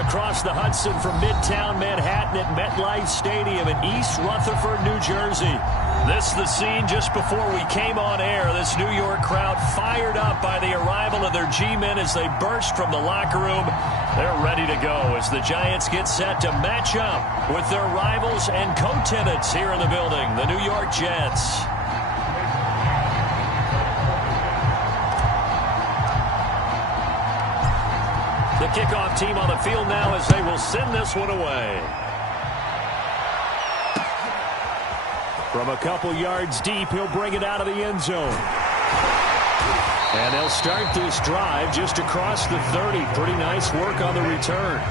across the Hudson from Midtown Manhattan at MetLife Stadium in East Rutherford, New Jersey. This is the scene just before we came on air. This New York crowd fired up by the arrival of their G-men as they burst from the locker room. They're ready to go as the Giants get set to match up with their rivals and co-tenants here in the building, the New York Jets. The kickoff team on the field now as they will send this one away. From a couple yards deep, he'll bring it out of the end zone. And they'll start this drive just across the 30. Pretty nice work on the return.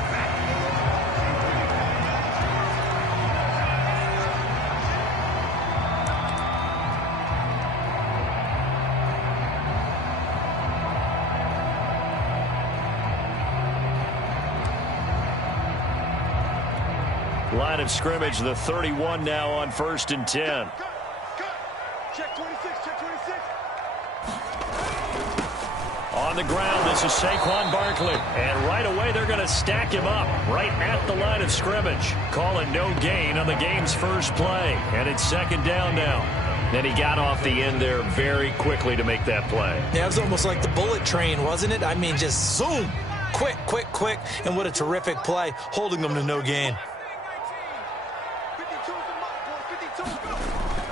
Line of scrimmage, the 31 now on 1st and 10. Check 26, check 26. On the ground, this is Saquon Barkley. And right away, they're going to stack him up right at the line of scrimmage. Calling no gain on the game's first play. And it's 2nd down now. Then he got off the end there very quickly to make that play. Yeah, it was almost like the bullet train, wasn't it? I mean, just zoom. Quick, quick, quick. And what a terrific play, holding them to no gain.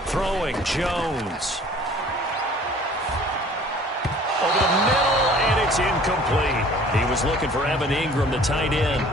Throwing Jones. Over the middle, and it's incomplete. He was looking for Evan Ingram, the tight end.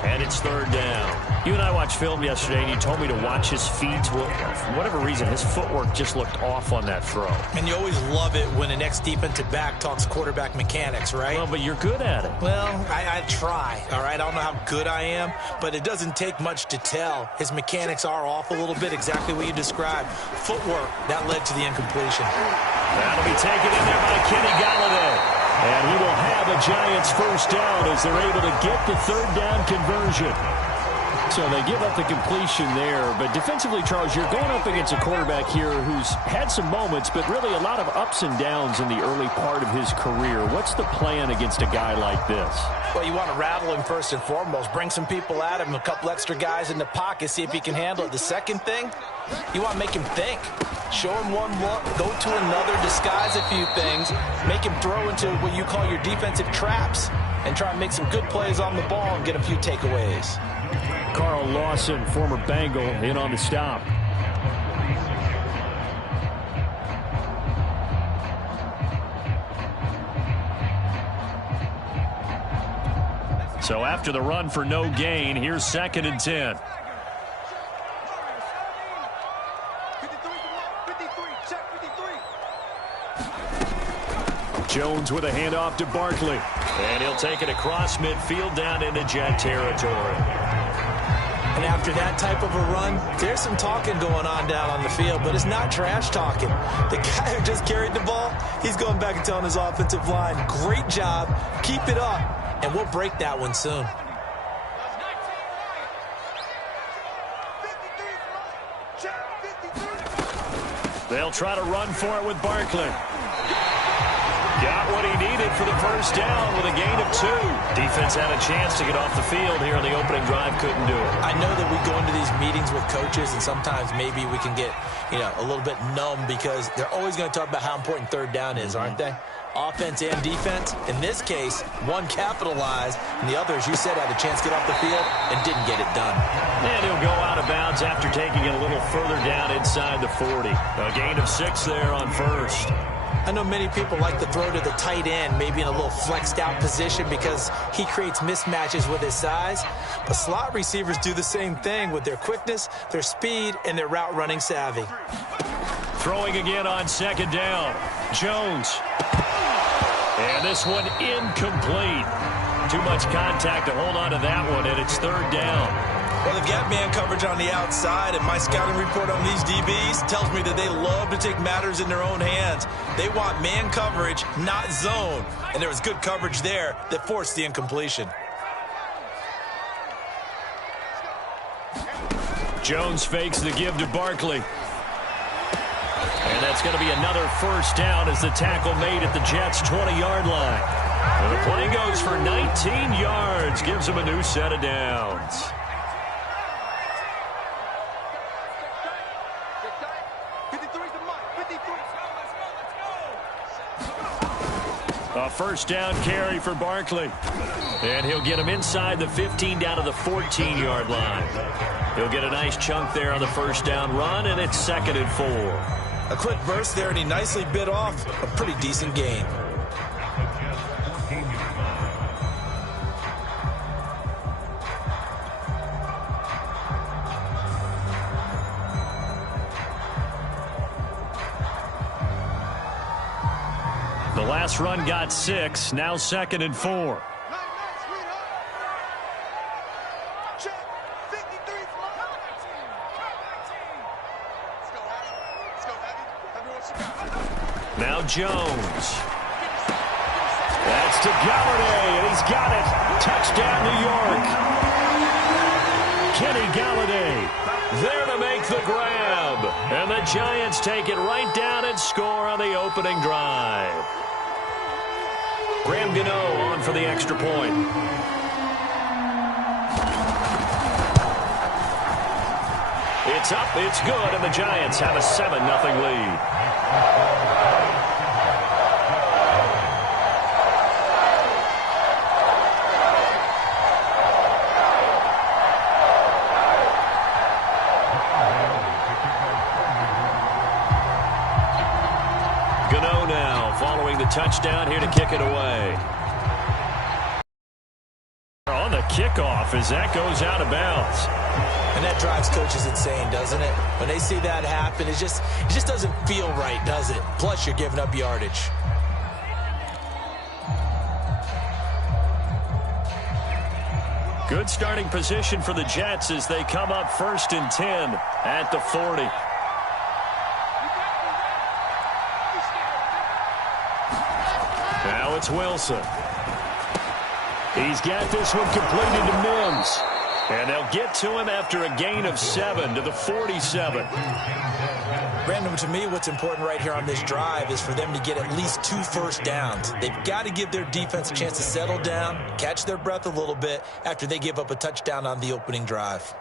And it's 3rd down. You and I watched film yesterday, and you told me to watch his feet. Well, for whatever reason, his footwork just looked off on that throw. And you always love it when an ex-defensive back talks quarterback mechanics, right? Well, but you're good at it. Well, I try, all right? I don't know how good I am, but it doesn't take much to tell. His mechanics are off a little bit, exactly what you described. Footwork, that led to the incompletion. That'll be taken in there by Kenny Golladay. And he will have a Giants 1st down as they're able to get the 3rd down conversion. So they give up the completion there. But defensively, Charles, you're going up against a quarterback here who's had some moments, but really a lot of ups and downs in the early part of his career. What's the plan against a guy like this? Well, you want to rattle him first and foremost. Bring some people at him, a couple extra guys in the pocket, see if he can handle it. The second thing, you want to make him think. Show him one look, go to another, disguise a few things, make him throw into what you call your defensive traps, and try and make some good plays on the ball and get a few takeaways. Carl Lawson, former Bengal, in on the stop. So after the run for no gain, here's 2nd and 10. Jones with a handoff to Barkley. And he'll take it across midfield down into Jet territory. And after that type of a run, there's some talking going on down on the field, but it's not trash talking. The guy who just carried the ball, he's going back and telling his offensive line, great job, keep it up, and we'll break that one soon. They'll try to run for it with Barkley. Got what he needed for the 1st down with a gain of 2. Defense had a chance to get off the field here in the opening drive, couldn't do it. I know that we go into these meetings with coaches, and sometimes maybe we can get, a little bit numb because they're always going to talk about how important 3rd down is, aren't they? Offense and defense. In this case, one capitalized, and the other, as you said, had a chance to get off the field and didn't get it done. And he'll go out of bounds after taking it a little further down inside the 40. A gain of 6 there on 1st. I know many people like to throw to the tight end, maybe in a little flexed out position because he creates mismatches with his size. But slot receivers do the same thing with their quickness, their speed, and their route running savvy. Throwing again on 2nd down. Jones. And this one incomplete. Too much contact to hold on to that one, and it's 3rd down. Well, they've got man coverage on the outside, and my scouting report on these DBs tells me that they love to take matters in their own hands. They want man coverage, not zone. And there was good coverage there that forced the incompletion. Jones fakes the give to Barkley. And that's going to be another 1st down as the tackle made at the Jets' 20-yard line. And the play goes for 19 yards, gives him a new set of downs. A first down carry for Barkley. And he'll get him inside the 15 down to the 14-yard line. He'll get a nice chunk there on the first down run, and it's 2nd and 4. A quick burst there, and he nicely bit off a pretty decent gain. The last run got 6, now 2nd and 4. Now Jones. That's to Galladay, and he's got it. Touchdown, New York. Kenny Galladay there to make the grab. And the Giants take it right down and score on the opening drive. Graham Gano on for the extra point. It's up, it's good, and the Giants have a 7-0 lead. Gano now following the touchdown here to kick it away. On the kickoff as that goes out of bounds. And that drives coaches insane, doesn't it? When they see that happen, it just doesn't feel right, does it? Plus, you're giving up yardage. Good starting position for the Jets as they come up 1st and 10 at the 40. Now it's Wilson. He's got this one completed to Mims. And they'll get to him after a gain of 7 to the 47. Brandon, to me, what's important right here on this drive is for them to get at least 2 first downs. They've got to give their defense a chance to settle down, catch their breath a little bit after they give up a touchdown on the opening drive.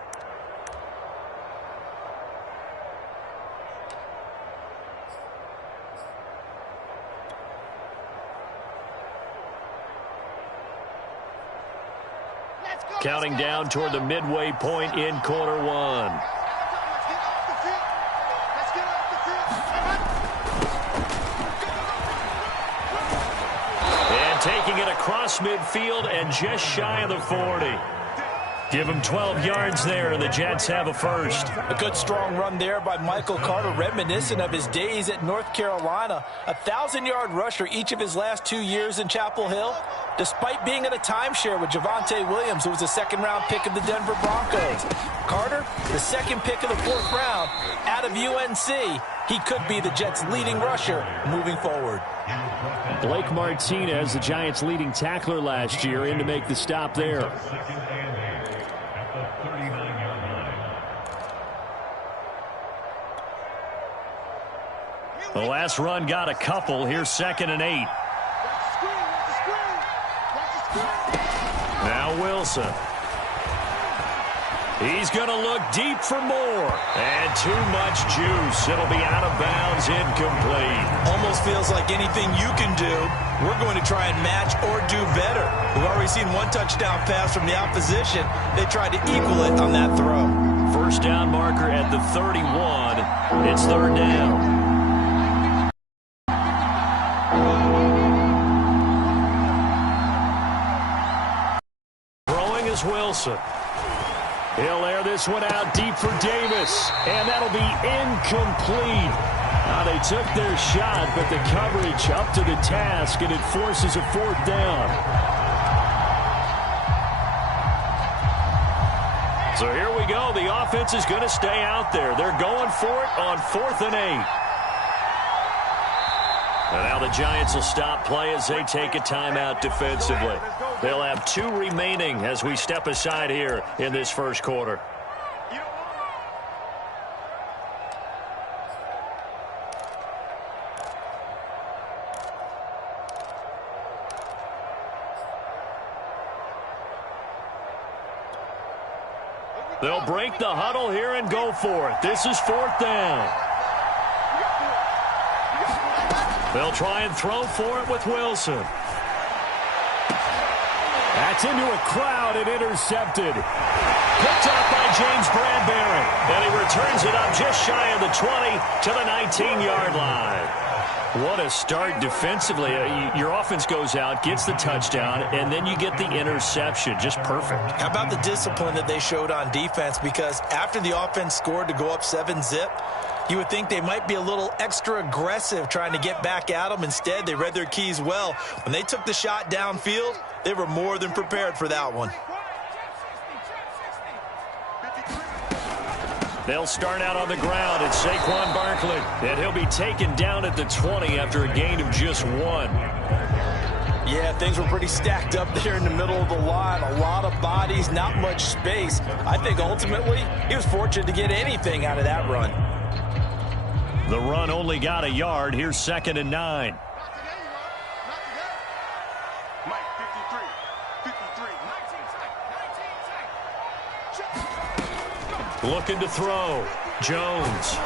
Counting down toward the midway point in quarter 1. And taking it across midfield and just shy of the 40. Give him 12 yards there, and the Jets have a first. A good strong run there by Michael Carter, reminiscent of his days at North Carolina. A 1,000-yard rusher each of his last 2 years in Chapel Hill. Despite being in a timeshare with Javonte Williams, who was a second-round pick of the Denver Broncos. Carter, the second pick of the 4th round out of UNC. He could be the Jets' leading rusher moving forward. Blake Martinez, the Giants' leading tackler last year, in to make the stop there. The last run got a couple. Here's 2nd and 8. Now Wilson. He's going to look deep for more. And too much juice. It'll be out of bounds, incomplete. Almost feels like anything you can do, we're going to try and match or do better. We've already seen 1 touchdown pass from the opposition. They tried to equal it on that throw. First down marker at the 31. It's 3rd down. Wilson. He'll air this one out deep for Davis, and that'll be incomplete. Now they took their shot, but the coverage up to the task, and it forces a 4th down. So here we go. The offense is going to stay out there. They're going for it on 4th and 8. And now the Giants will stop play as they take a timeout defensively. They'll have 2 remaining as we step aside here in this first quarter. They'll break the huddle here and go for it. This is 4th down. They'll try and throw for it with Wilson. That's into a crowd and intercepted. Picked up by James Bradbury. And he returns it up just shy of the 20 to the 19-yard line. What a start defensively. Your offense goes out, gets the touchdown, and then you get the interception. Just perfect. How about the discipline that they showed on defense? Because after the offense scored to go up 7-zip, you would think they might be a little extra aggressive trying to get back at them. Instead, they read their keys well. When they took the shot downfield, they were more than prepared for that one. They'll start out on the ground at Saquon Barkley, and he'll be taken down at the 20 after a gain of just 1. Yeah, things were pretty stacked up there in the middle of the line. A lot of bodies, not much space. I think ultimately he was fortunate to get anything out of that run. The run only got a yard. Here's 2nd and 9. Looking to throw. Jones.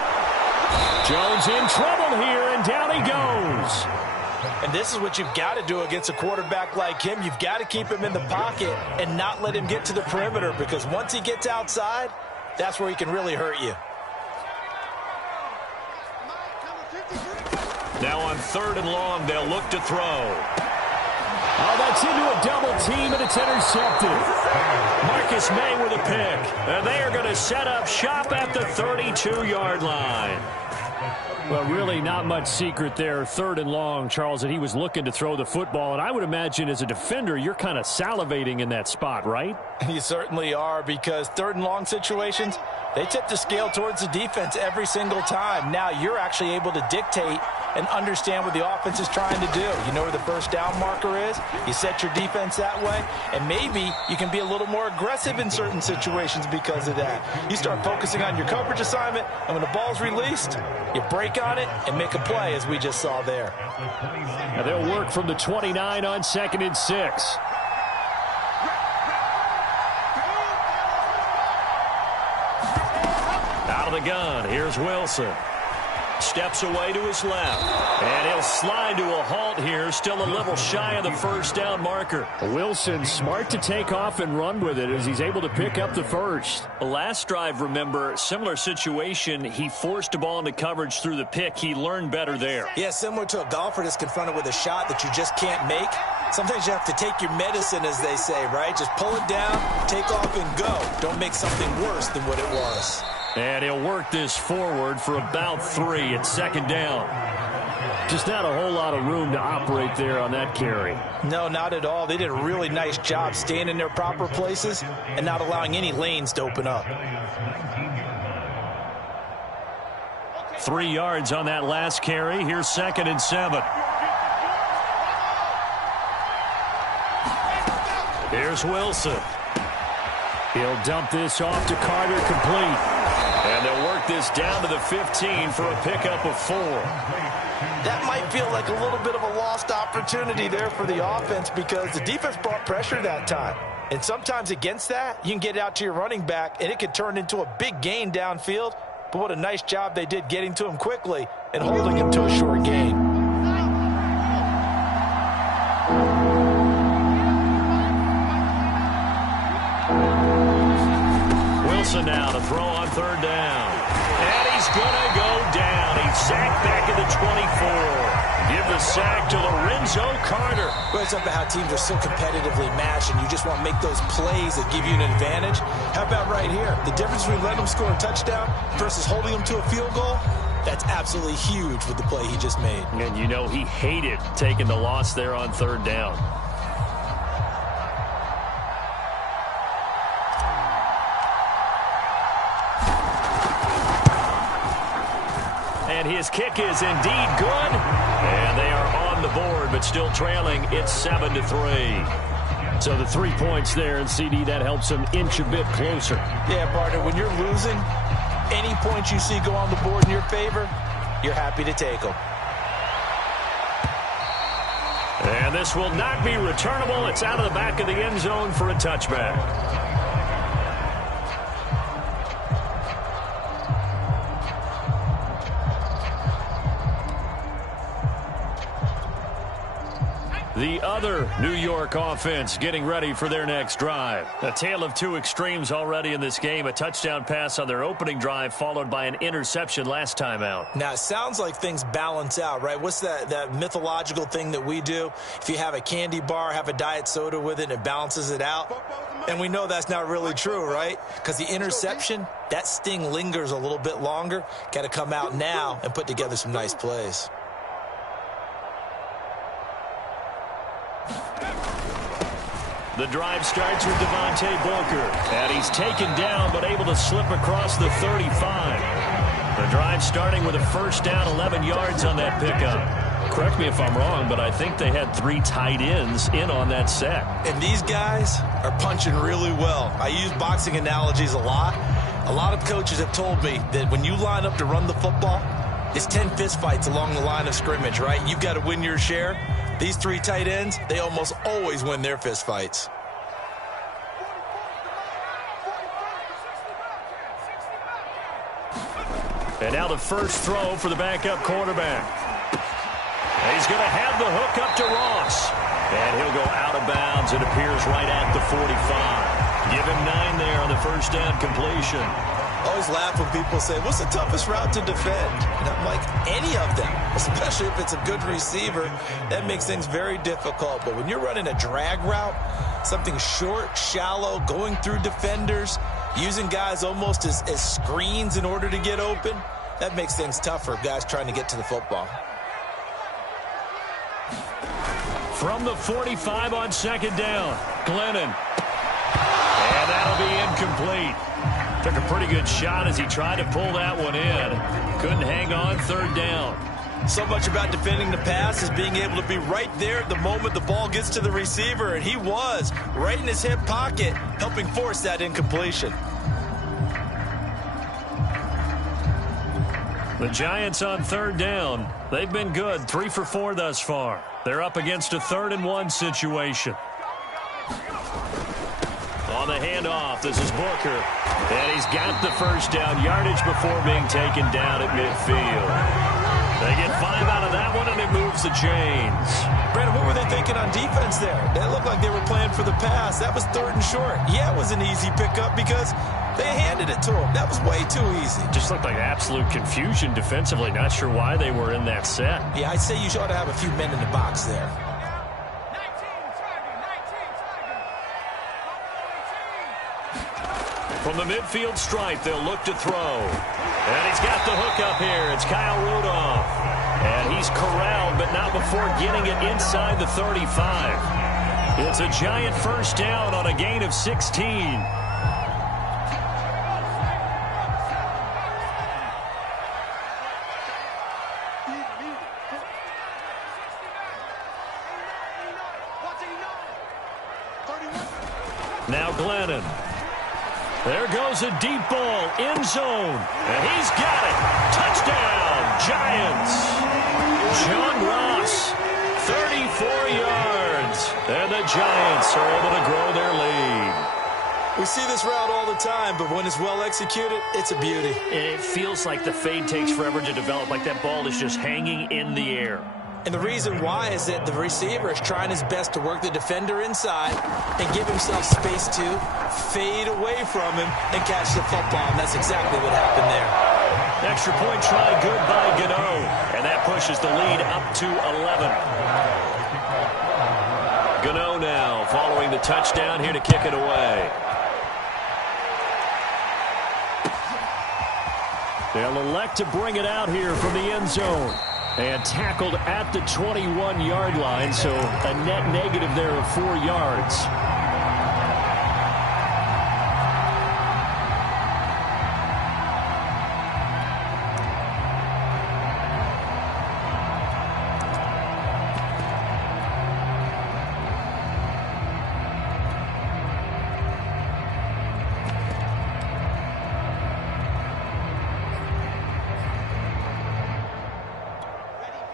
Jones in trouble here, and down he goes. And this is what you've got to do against a quarterback like him. You've got to keep him in the pocket and not let him get to the perimeter, because once he gets outside, that's where he can really hurt you. Now on 3rd and long, they'll look to throw. Oh, that's into a double team, and it's intercepted. Marcus May with a pick. And they are going to set up shop at the 32-yard line. Well, really not much secret there. 3rd and long, Charles, that he was looking to throw the football. And I would imagine as a defender, you're kind of salivating in that spot, right? You certainly are, because 3rd and long situations, they tip the scale towards the defense every single time. Now you're actually able to dictate and understand what the offense is trying to do. You know where the first down marker is. You set your defense that way, and maybe you can be a little more aggressive in certain situations because of that. You start focusing on your coverage assignment, and when the ball's released, you break on it and make a play, as we just saw there. Now they'll work from the 29 on 2nd and 6. Out of the gun, here's Wilson. Steps away to his left, and he'll slide to a halt here, still a little shy of the first down marker. Wilson smart to take off and run with it as he's able to pick up the first. Last drive, remember, similar situation. He forced a ball into coverage through the pick. He learned better there. Yeah, similar to a golfer that's confronted with a shot that you just can't make. Sometimes you have to take your medicine, as they say, right? Just pull it down, take off, and go. Don't make something worse than what it was. And he'll work this forward for about 3 at 2nd down. Just not a whole lot of room to operate there on that carry. No, not at all. They did a really nice job staying in their proper places and not allowing any lanes to open up. 3 yards on that last carry. Here's 2nd and 7. Here's Wilson. He'll dump this off to Carter, complete. And they'll work this down to the 15 for a pickup of 4. That might feel like a little bit of a lost opportunity there for the offense, because the defense brought pressure that time. And sometimes against that, you can get out to your running back, and it could turn into a big gain downfield. But what a nice job they did getting to him quickly and holding him to a short gain. Wilson now to throw on 3rd down. And he's going to go down. He's sacked back at the 24. Give the sack to Lorenzo Carter. Well, it's about how teams are so competitively matched, and you just want to make those plays that give you an advantage. How about right here? The difference between letting them score a touchdown versus holding them to a field goal, that's absolutely huge with the play he just made. And you know he hated taking the loss there on 3rd down. And his kick is indeed good. And they are on the board, but still trailing. It's 7-3. So the 3 points there, and CD, that helps them inch a bit closer. Yeah, partner, when you're losing, any points you see go on the board in your favor, you're happy to take them. And this will not be returnable. It's out of the back of the end zone for a touchback. The other New York offense getting ready for their next drive. A tale of two extremes already in this game. A touchdown pass on their opening drive followed by an interception last time out. Now, it sounds like things balance out, right? What's that mythological thing that we do? If you have a candy bar, have a diet soda with it, it balances it out. And we know that's not really true, right? Because the interception, that sting lingers a little bit longer. Got to come out now and put together some nice plays. The drive starts with Devontae Booker. And he's taken down but able to slip across the 35. The drive starting with a first down, 11 yards on that pickup. Correct me if I'm wrong, but I think they had 3 tight ends in on that set. And these guys are punching really well. I use boxing analogies a lot. A lot of coaches have told me that when you line up to run the football, it's 10 fistfights along the line of scrimmage, right? You've got to win your share. These 3 tight ends, they almost always win their fistfights. And now the first throw for the backup quarterback. He's going to have the hook up to Ross. And he'll go out of bounds. It appears right at the 45. Give him 9 there on the first down completion. I always laugh when people say, what's the toughest route to defend? And I'm like, any of them, especially if it's a good receiver. That makes things very difficult. But when you're running a drag route, something short, shallow, going through defenders, using guys almost as screens in order to get open, that makes things tough for guys trying to get to the football. From the 45 on second down, Glennon. And that'll be incomplete. Took a pretty good shot as he tried to pull that one in. Couldn't hang on, third down. So much about defending the pass is being able to be right there at the moment the ball gets to the receiver, and he was right in his hip pocket, helping force that incompletion. The Giants on third down. They've been good, 3 for 4 thus far. They're up against a 3rd and 1 situation. On the handoff, this is Booker. And he's got the first down yardage before being taken down at midfield. They get 5 out of that one, and it moves the chains. Brandon, what were they thinking on defense there? That looked like they were playing for the pass. That was 3rd and short. Yeah, it was an easy pickup because they handed it to him. That was way too easy. Just looked like absolute confusion defensively. Not sure why they were in that set. Yeah, I'd say you ought to have a few men in the box there. From the midfield stripe, they'll look to throw. And he's got the hook up here. It's Kyle Rudolph. And he's corralled, but not before getting it inside the 35. It's a Giant first down on a gain of 16. Now Glennon. There goes a deep ball, end zone, and he's got it. Touchdown, Giants. John Ross, 34 yards, and the Giants are able to grow their lead. We see this route all the time, but when it's well executed, it's a beauty. It feels like the fade takes forever to develop, like that ball is just hanging in the air. And the reason why is that the receiver is trying his best to work the defender inside and give himself space to fade away from him and catch the football. And that's exactly what happened there. Extra point try good by Gano. And that pushes the lead up to 11. Gano now following the touchdown here to kick it away. They'll elect to bring it out here from the end zone. And tackled at the 21-yard line, so a net negative there of 4 yards.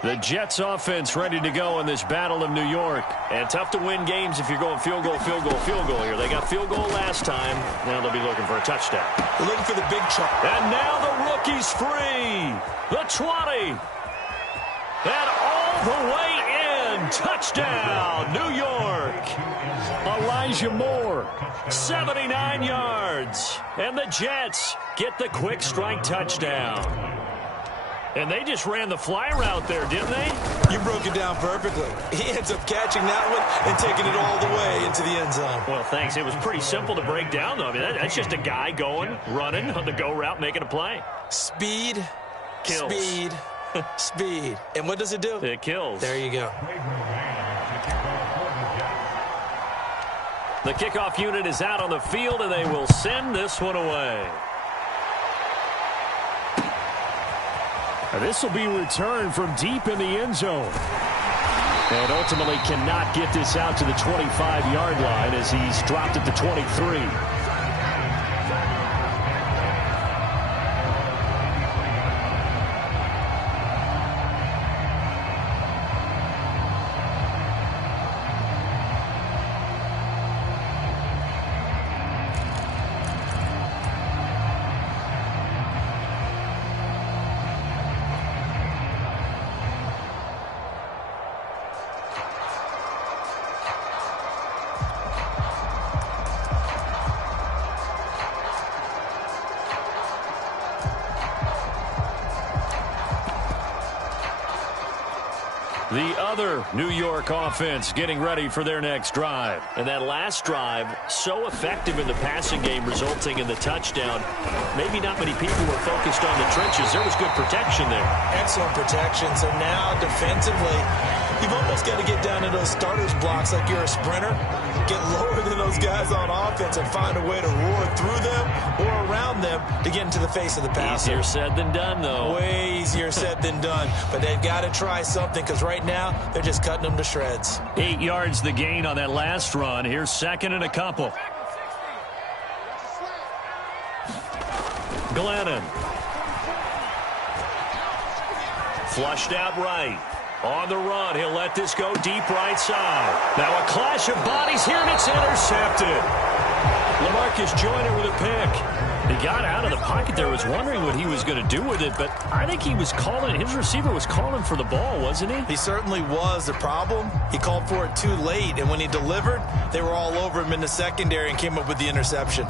The Jets offense ready to go in this Battle of New York. And tough to win games if you're going field goal, field goal, field goal here. They got field goal last time. Now they'll be looking for a touchdown. They're looking for the big chunk. And now the rookie's free. The 20. And all the way in. one. Touchdown, New York. Elijah Moore, 79 yards. And the Jets get the quick strike touchdown. And they just ran the fly route there, didn't they? You broke it down perfectly. He ends up catching that one and taking it all the way into the end zone. Well, thanks. It was pretty simple to break down, though. I mean, that's just a guy going, running on the go route, making a play. Speed, Kills. speed, speed. And what does it do? It kills. There you go. The kickoff unit is out on the field, and they will send this one away. This will be returned from deep in the end zone. And ultimately cannot get this out to the 25-yard line as he's dropped at the 23. The other New York offense getting ready for their next drive. And that last drive, so effective in the passing game, resulting in the touchdown. Maybe not many people were focused on the trenches. There was good protection there. Excellent protection. So now defensively, you've almost got to get down to those starters blocks like you're a sprinter. Get lower than those guys on offense and find a way to roar through them or around them to get into the face of the passer. Easier said than done, though. Way easier said than done. But they've got to try something because right now they're just cutting them to shreds. 8 yards the gain on that last run. Here's second and a couple. Glennon. Flushed out right. On the run, he'll let this go deep right side. Now a clash of bodies here, and it's intercepted. LaMarcus Joyner with a pick. He got out of the pocket there, was wondering what he was going to do with it, but I think he was calling, his receiver was calling for the ball, wasn't he? He certainly was. The problem, he called for it too late, and when he delivered, they were all over him in the secondary and came up with the interception.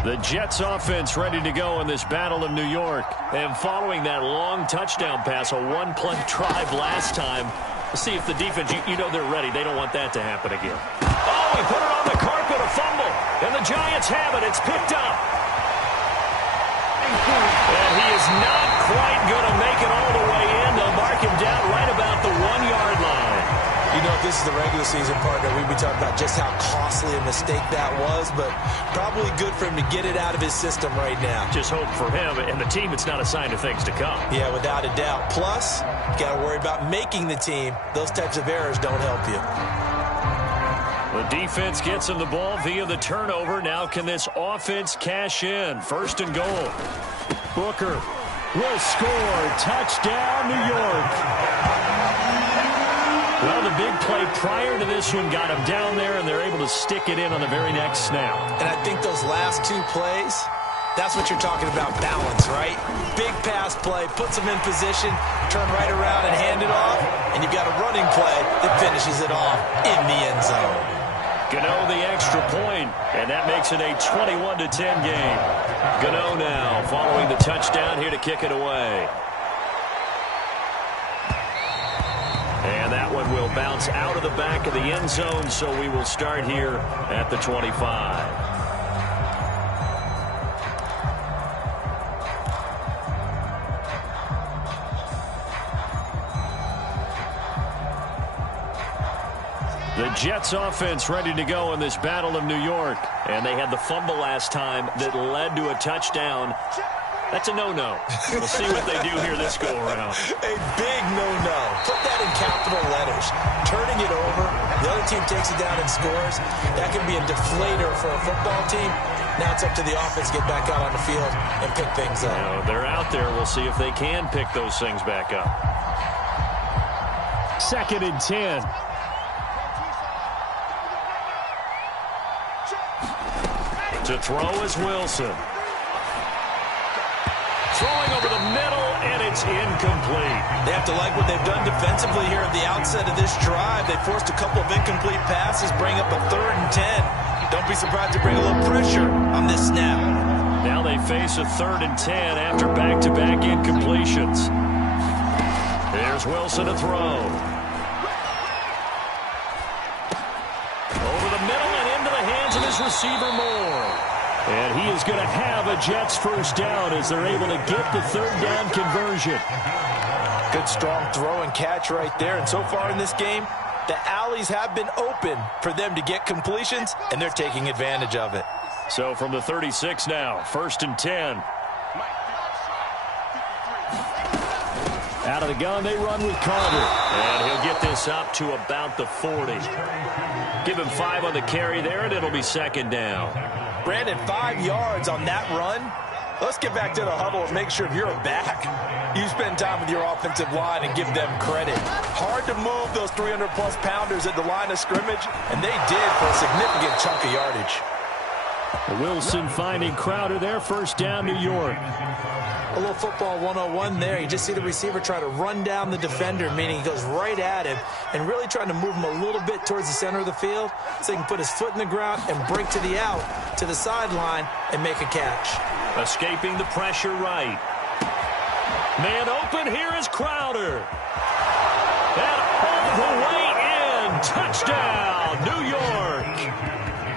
The Jets offense ready to go in this battle of New York. And following that long touchdown pass, a one-play drive last time, let's see if the defense, you know they're ready. They don't want that to happen again. Oh, he put it on the carpet, a fumble. And the Giants have it. It's picked up. And he is not quite going to make it all the way in. They'll mark him down right about the 1-yard line. You know, if this is the regular season partner, we'd be talking about just how costly a mistake that was, but probably good for him to get it out of his system right now. Just hope for him and the team it's not a sign of things to come. Yeah, without a doubt. Plus, you got to worry about making the team. Those types of errors don't help you. The defense gets him the ball via the turnover. Now can this offense cash in? First and goal. Booker will score. Touchdown, New York. Well, the big play prior to this one got him down there, and they're able to stick it in on the very next snap. And I think those last two plays, that's what you're talking about, balance, right? Big pass play, puts them in position, turn right around and hand it off, and you've got a running play that finishes it off in the end zone. Gano the extra point, and that makes it a 21-10 game. Gano now following the touchdown here to kick it away. And that one will bounce out of the back of the end zone, so we will start here at the 25. The Jets offense ready to go in this battle of New York. And they had the fumble last time that led to a touchdown. That's a no-no. We'll see what they do here this go-around. A big no-no. Put that in capital letters. Turning it over, the other team takes it down and scores. That can be a deflator for a football team. Now it's up to the offense to get back out on the field and pick things up. You know, they're out there. We'll see if they can pick those things back up. Second and 10. To throw is Wilson. Throwing over the middle, and it's incomplete. They have to like what they've done defensively here at the outset of this drive. They forced a couple of incomplete passes, bring up a 3rd and 10. Don't be surprised to bring a little pressure on this snap. Now they face a 3rd and 10 after back-to-back incompletions. Here's Wilson to throw. Over the middle and into the hands of his receiver Moore. And he is going to have a Jets first down as they're able to get the 3rd down conversion. Good strong throw and catch right there. And so far in this game, the alleys have been open for them to get completions, and they're taking advantage of it. So from the 36 now, 1st and 10. Out of the gun, they run with Carter. And he'll get this up to about the 40. Give him 5 on the carry there, and it'll be 2nd down. Brandon, 5 yards on that run. Let's get back to the huddle and make sure if you're a back, you spend time with your offensive line and give them credit. Hard to move those 300-plus pounders at the line of scrimmage, and they did for a significant chunk of yardage. Wilson finding Crowder there, 1st down, New York. A little football 101 there. You just see the receiver try to run down the defender, meaning he goes right at him and really trying to move him a little bit towards the center of the field so he can put his foot in the ground and break to the out, to the sideline, and make a catch. Escaping the pressure right. Man open, here is Crowder. And all the way in. Touchdown, New York.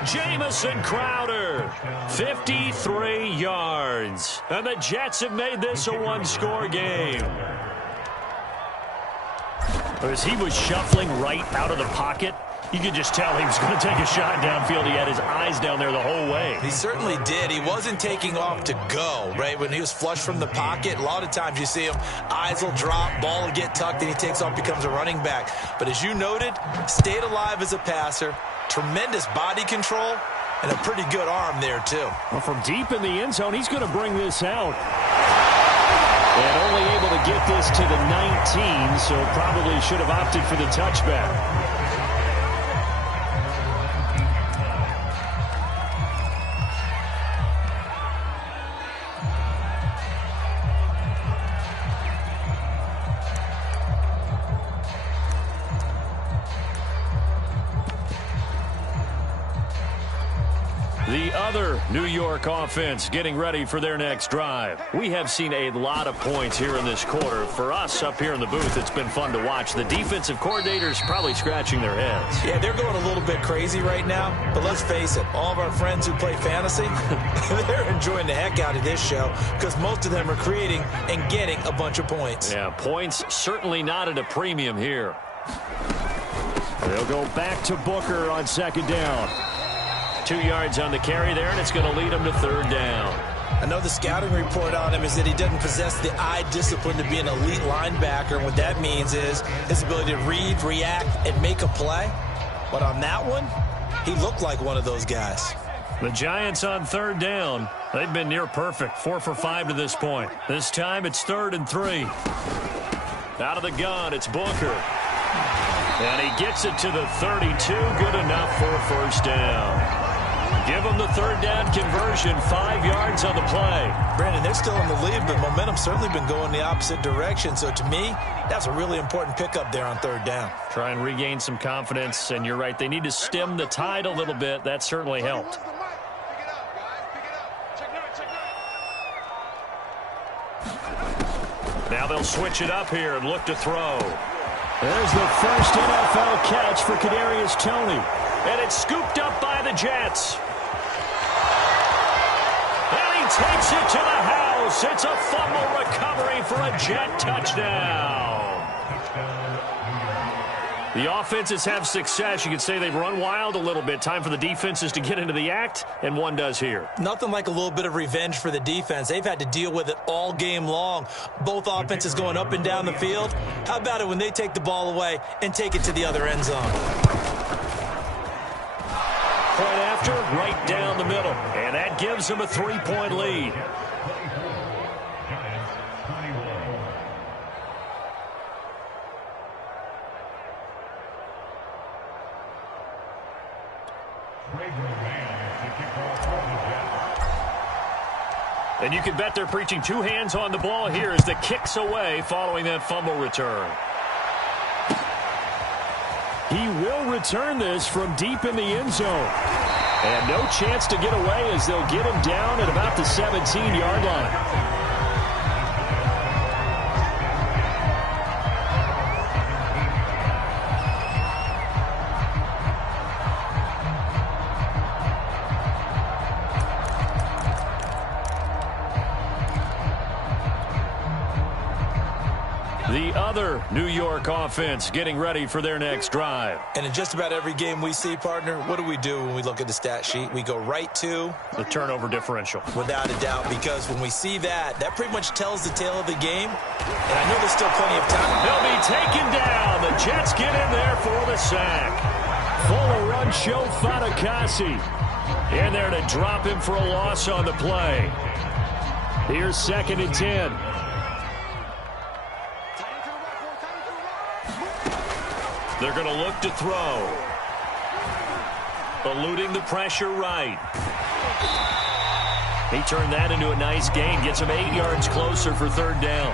Jamison Crowder, 53 yards. And the Jets have made this a one-score game. As he was shuffling right out of the pocket, you could just tell he was going to take a shot downfield. He had his eyes down there the whole way. He certainly did. He wasn't taking off to go, right? When he was flush from the pocket, a lot of times you see him, eyes will drop, ball will get tucked, and he takes off, becomes a running back. But as you noted, stayed alive as a passer, tremendous body control, and a pretty good arm there, too. Well, from deep in the end zone, he's going to bring this out. And only able to get this to the 19, so probably should have opted for the touchback. The other New York offense getting ready for their next drive. We have seen a lot of points here in this quarter. For us up here in the booth, it's been fun to watch. The defensive coordinators probably scratching their heads. Yeah, they're going a little bit crazy right now. But let's face it, all of our friends who play fantasy, they're enjoying the heck out of this show because most of them are creating and getting a bunch of points. Yeah, points certainly not at a premium here. They'll go back to Booker on 2nd down. 2 yards on the carry there, and it's going to lead him to 3rd down. I know the scouting report on him is that he doesn't possess the eye discipline to be an elite linebacker. And what that means is his ability to read, react, and make a play. But on that one, he looked like one of those guys. The Giants on 3rd down. They've been near perfect, 4 for 5 to this point. This time it's 3rd and 3. Out of the gun, it's Booker. And he gets it to the 32, good enough for a 1st down. Give them the 3rd down conversion, 5 yards on the play. Brandon, they're still in the lead, but momentum's certainly been going the opposite direction. So to me, that's a really important pickup there on 3rd down. Try and regain some confidence, and you're right, they need to stem the tide a little bit. That certainly helped. Now they'll switch it up here and look to throw. There's the first NFL catch for Kadarius Toney. And it's scooped up by the Jets. And he takes it to the house. It's a fumble recovery for a Jet touchdown. The offenses have success. You could say they've run wild a little bit. Time for the defenses to get into the act, and one does here. Nothing like a little bit of revenge for the defense. They've had to deal with it all game long. Both offenses going up and down the field. How about it when they take the ball away and take it to the other end zone? Point after, right down the middle. And that gives them a 3-point lead. Trey Graham is the kickoff for the Jets. And you can bet they're preaching two hands on the ball here as the kick's away following that fumble return. He will return this from deep in the end zone. And no chance to get away as they'll get him down at about the 17-yard line. The other New York offense getting ready for their next drive. And in just about every game we see, partner, what do we do when we look at the stat sheet? We go right to the turnover differential. Without a doubt, because when we see that, that pretty much tells the tale of the game. And I know there's still plenty of time. They'll be taken down. The Jets get in there for the sack. Full run show Fatukasi. In there to drop him for a loss on the play. Here's 2nd and 10. They're going to look to throw. Eluding the pressure right. He turned that into a nice gain. Gets him 8 yards closer for 3rd down.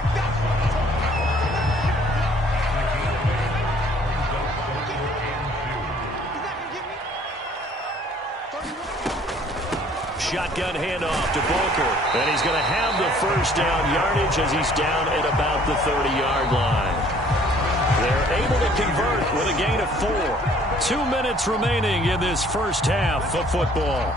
Shotgun handoff to Booker. And he's going to have the 1st down yardage as he's down at about the 30-yard line. They're able to convert with a gain of 4. 2 minutes remaining in this first half of football.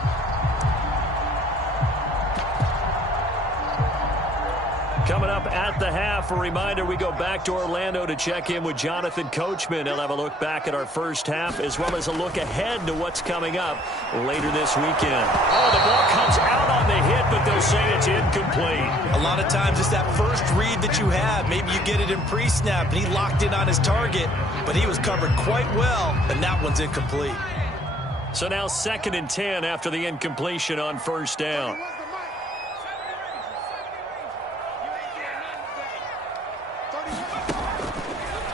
Coming up at the half, a reminder, we go back to Orlando to check in with Jonathan Coachman. He'll have a look back at our first half as well as a look ahead to what's coming up later this weekend. Oh, the ball comes out on the hit, but they'll say it's incomplete. A lot of times it's that first read that you have. Maybe you get it in pre-snap, and he locked in on his target, but he was covered quite well, and that one's incomplete. So now 2nd and 10 after the incompletion on 1st down.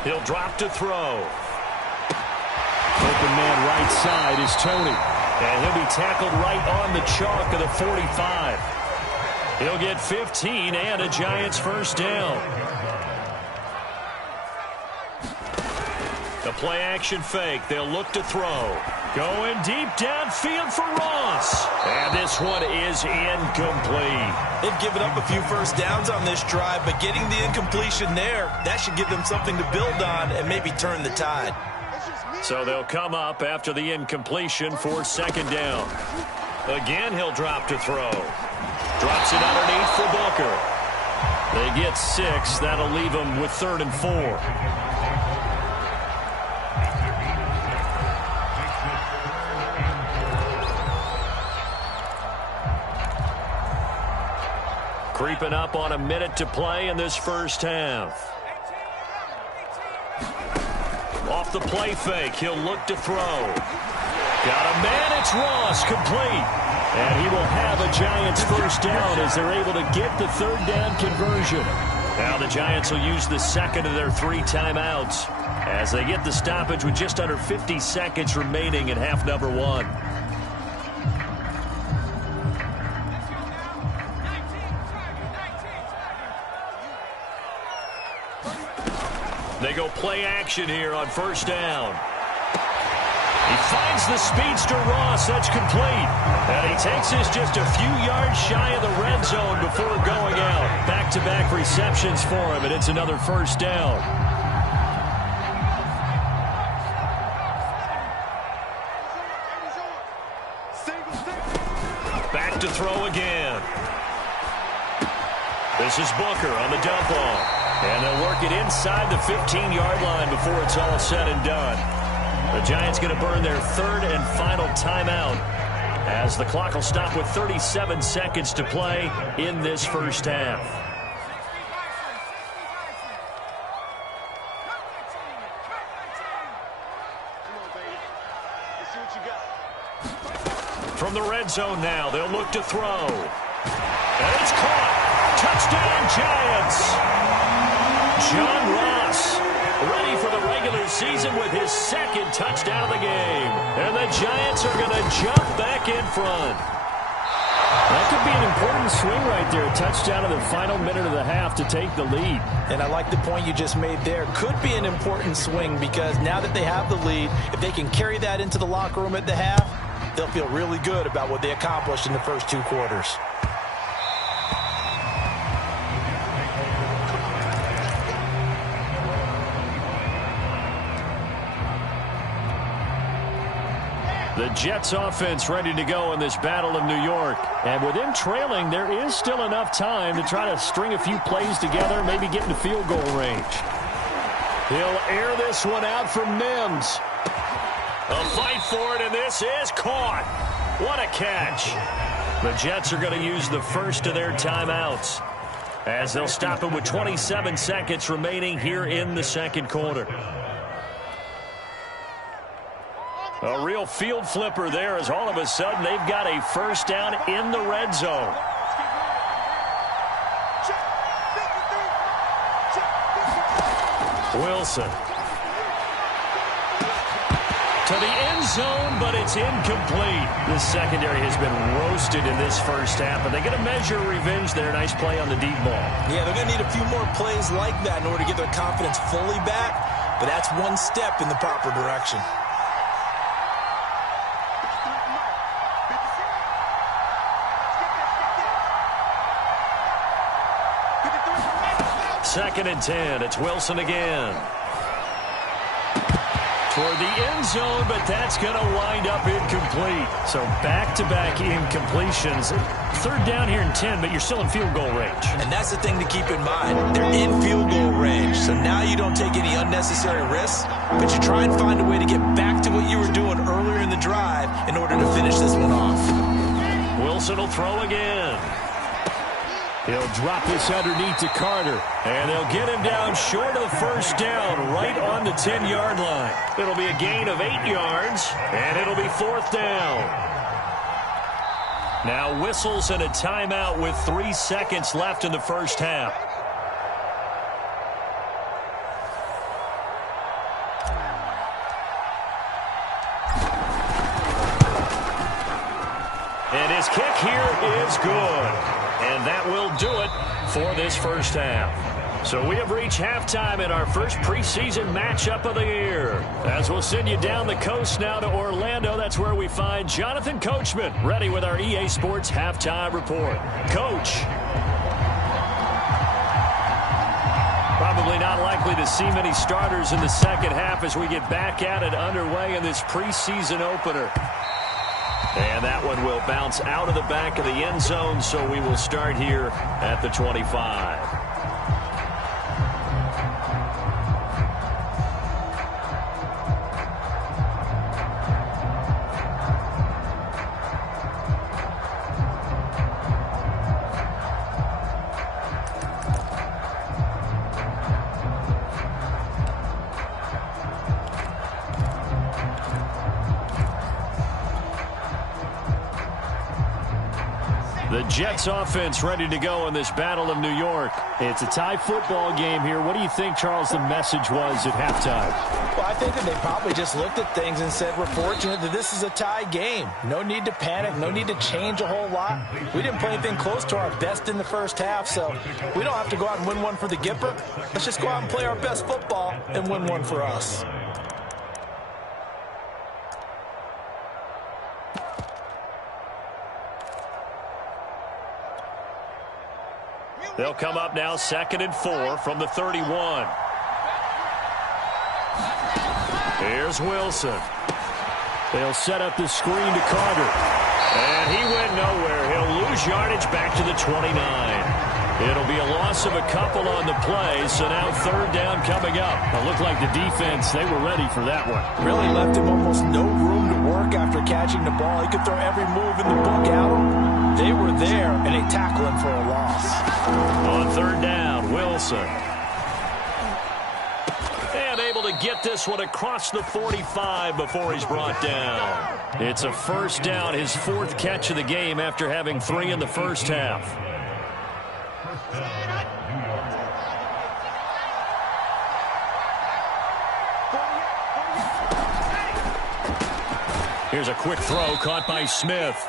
He'll drop to throw. Open man right side is Tony. And he'll be tackled right on the chalk of the 45. He'll get 15 and a Giants 1st down. The play action fake. They'll look to throw. Going deep downfield for Ross. And this one is incomplete. They've given up a few 1st downs on this drive, but getting the incompletion there, that should give them something to build on and maybe turn the tide. So they'll come up after the incompletion for 2nd down. Again, he'll drop to throw. Drops it underneath for Booker. They get 6. That'll leave them with 3rd and 4. Creeping up on a minute to play in this first half. Off the play fake, he'll look to throw. Got a man, it's Ross, complete. And he will have a Giants 1st down as they're able to get the 3rd down conversion. Now the Giants will use the 2nd of their 3 timeouts as they get the stoppage with just under 50 seconds remaining in half number 1. They go play action here on 1st down. He finds the speedster Ross. That's complete. And he takes this just a few yards shy of the red zone before going out. Back-to-back receptions for him, and it's another 1st down. Back to throw again. This is Booker on the dump off. And they'll work it inside the 15-yard line before it's all said and done. The Giants going to burn their 3rd and final timeout as the clock will stop with 37 seconds to play in this first half. From the red zone now, they'll look to throw. And it's caught. Touchdown, Giants! John Ross ready for the regular season with his 2nd touchdown of the game. And the Giants are going to jump back in front. That could be an important swing right there. A touchdown in the final minute of the half to take the lead. And I like the point you just made there. Could be an important swing because now that they have the lead, if they can carry that into the locker room at the half, they'll feel really good about what they accomplished in the first 2 quarters. The Jets offense ready to go in this Battle of New York. And with them trailing, there is still enough time to try to string a few plays together, maybe get into field goal range. He'll air this one out from Mims. A fight for it, and this is caught. What a catch. The Jets are going to use the first of their timeouts as they'll stop it with 27 seconds remaining here in the second quarter. A real field flipper there as all of a sudden they've got a first down in the red zone. Wilson. To the end zone, but it's incomplete. The secondary has been roasted in this first half, but they're going to measure revenge there. Nice play on the deep ball. Yeah, they're going to need a few more plays like that in order to get their confidence fully back, but that's one step in the proper direction. Second and 10. It's Wilson again. Toward the end zone, but that's going to wind up incomplete. So back-to-back incompletions. Third down here in 10, but you're still in field goal range. And that's the thing to keep in mind. They're in field goal range, so now you don't take any unnecessary risks, but you try and find a way to get back to what you were doing earlier in the drive in order to finish this one off. Wilson will throw again. He'll drop this underneath to Carter, and they'll get him down short of the first down, right on the 10-yard line. It'll be a gain of 8 yards, and it'll be fourth down. Now whistles and a timeout with 3 seconds left in the first half. And his kick here is good. And that will do it for this first half. So we have reached halftime in our first preseason matchup of the year. As we'll send you down the coast now to Orlando, that's where we find Jonathan Coachman, ready with our EA Sports halftime report. Coach. Probably not likely to see many starters in the second half as we get back at it underway in this preseason opener. And that one will bounce out of the back of the end zone, so we will start here at the 25. The Jets offense ready to go in this Battle of New York. It's a tie football game here. What do you think, Charles, the message was at halftime? Well, I think that they probably just looked at things and said, we're fortunate that this is a tie game. No need to panic. No need to change a whole lot. We didn't play anything close to our best in the first half, so we don't have to go out and win one for the Gipper. Let's just go out and play our best football and win one for us. They'll come up now 2nd and 4 from the 31. Here's Wilson. They'll set up the screen to Carter. And he went nowhere. He'll lose yardage back to the 29. It'll be a loss of a couple on the play, so now third down coming up. It looked like the defense, they were ready for that one. Really left him almost no room to work after catching the ball. He could throw every move in the book at him. They were there, and they tackle him for a loss. On third down, Wilson. And able to get this one across the 45 before he's brought down. It's a first down, his 4th catch of the game after having 3 in the first half. Here's a quick throw caught by Smith.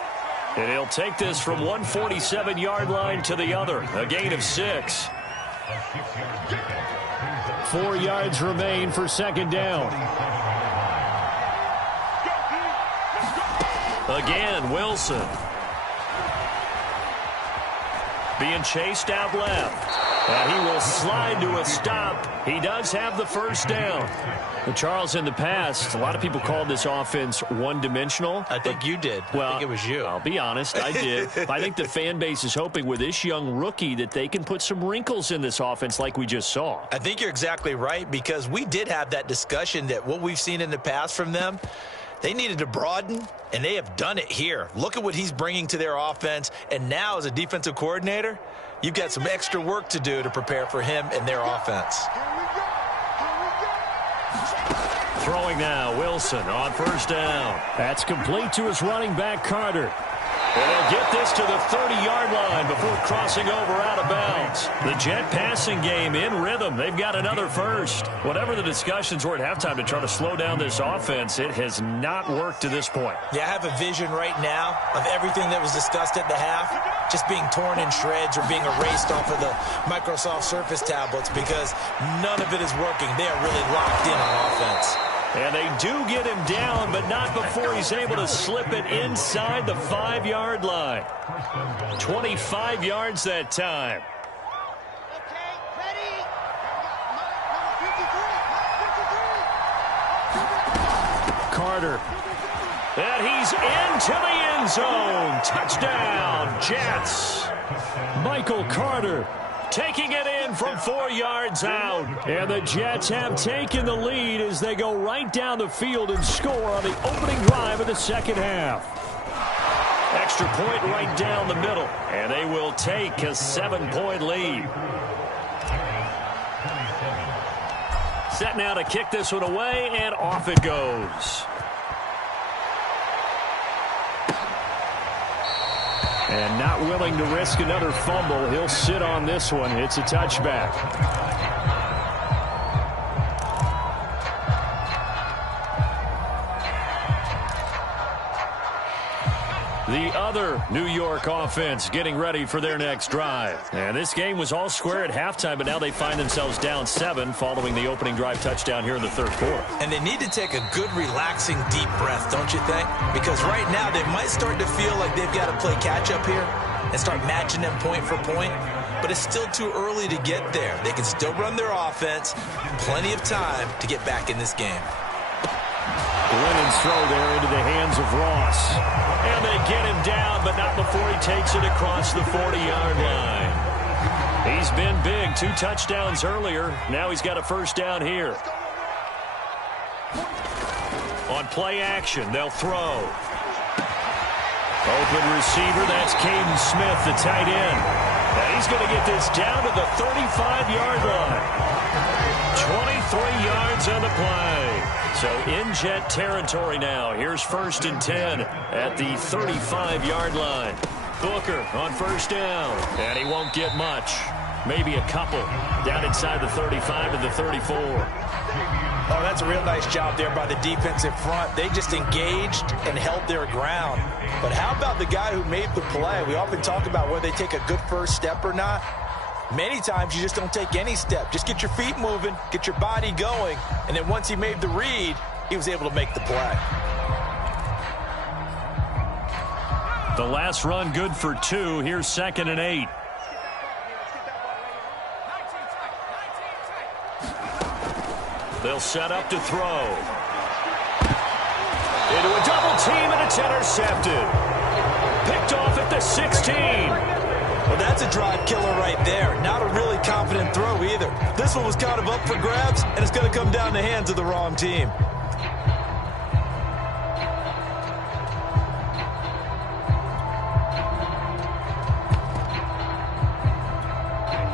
And he'll take this from 147-yard line to the other. A gain of 6. 4 yards remain for second down. Again, Wilson. Being chased out left. And he will slide to a stop. He does have the first down. Well, Charles, in the past, a lot of people called this offense one-dimensional. I think you did. Well, I think it was you. I'll be honest, I did. I think the fan base is hoping with this young rookie that they can put some wrinkles in this offense like we just saw. I think you're exactly right, because we did have that discussion that what we've seen in the past from them, they needed to broaden, and they have done it here. Look at what he's bringing to their offense, and now as a defensive coordinator, you've got some extra work to do to prepare for him and their offense. Throwing now, Wilson on first down. That's complete to his running back, Carter. And they'll get this to the 30-yard line before crossing over out of bounds. The Jet passing game in rhythm. They've got another first. Whatever the discussions were at halftime to try to slow down this offense, it has not worked to this point. Yeah, I have a vision right now of everything that was discussed at the half just being torn in shreds or being erased off of the Microsoft Surface tablets, because none of it is working. They are really locked in on offense. And they do get him down, but not before he's able to slip it inside the 5-yard line. 25 yards that time. Okay, ready. Carter. And he's into the end zone. Touchdown, Jets. Michael Carter taking it in from 4 yards out. And the Jets have taken the lead as they go right down the field and score on the opening drive of the second half. Extra point right down the middle. And they will take a 7-point lead. Set now to kick this one away, and off it goes. And not willing to risk another fumble, he'll sit on this one. It's a touchback. The other New York offense getting ready for their next drive. And this game was all square at halftime, but now they find themselves down 7 following the opening drive touchdown here in the third quarter. And they need to take a good, relaxing, deep breath, don't you think? Because right now they might start to feel like they've got to play catch-up here and start matching them point for point. But it's still too early to get there. They can still run their offense. Plenty of time to get back in this game. Lennon's throw there into the hands of Ross. And they get him down, but not before he takes it across the 40-yard line. He's been big. 2 touchdowns earlier. Now he's got a first down here. On play action, they'll throw. Open receiver, that's Caden Smith, the tight end. And he's going to get this down to the 35-yard line. 23 yards on the play. So in Jet territory now. Here's 1st and 10 at the 35-yard line. Booker on first down. And he won't get much. Maybe a couple. Down inside the 35 to the 34. Oh, that's a real nice job there by the defensive front. They just engaged and held their ground. But how about the guy who made the play? We often talk about whether they take a good first step or not. Many times you just don't take any step. Just get your feet moving, get your body going, and then once he made the read, he was able to make the play. The last run good for 2. Here's 2nd and 8. They'll set up to throw. Into a double team, and it's intercepted. Picked off at the 16. Well, that's a drive killer right there. Not a really confident throw either. This one was kind of up for grabs, and it's going to come down the hands of the wrong team.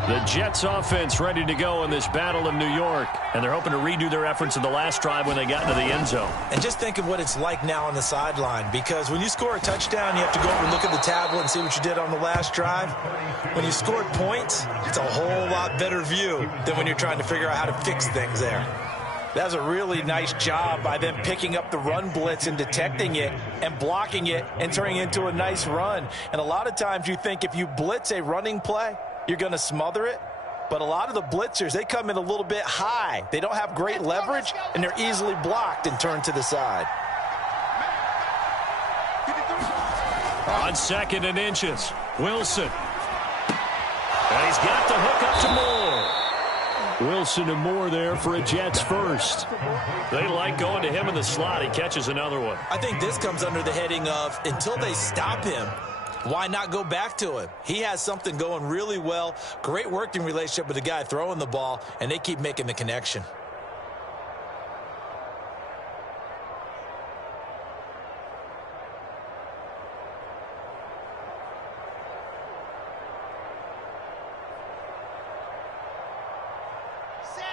The Jets offense ready to go in this battle of New York, and they're hoping to redo their efforts in the last drive when they got into the end zone. And just think of what it's like now on the sideline, because when you score a touchdown, you have to go over and look at the tablet and see what you did on the last drive. When you scored points, it's a whole lot better view than when you're trying to figure out how to fix things there. That's a really nice job by them picking up the run blitz and detecting it and blocking it and turning it into a nice run. And a lot of times you think if you blitz a running play, you're going to smother it. But a lot of the blitzers, they come in a little bit high. They don't have great leverage, and they're easily blocked and turned to the side. On 2nd and inches, Wilson. And he's got the hook up to Moore. Wilson and Moore there for a Jets first. They like going to him in the slot. He catches another one. I think this comes under the heading of until they stop him, why not go back to him? He has something going really well. Great working relationship with the guy throwing the ball, and they keep making the connection.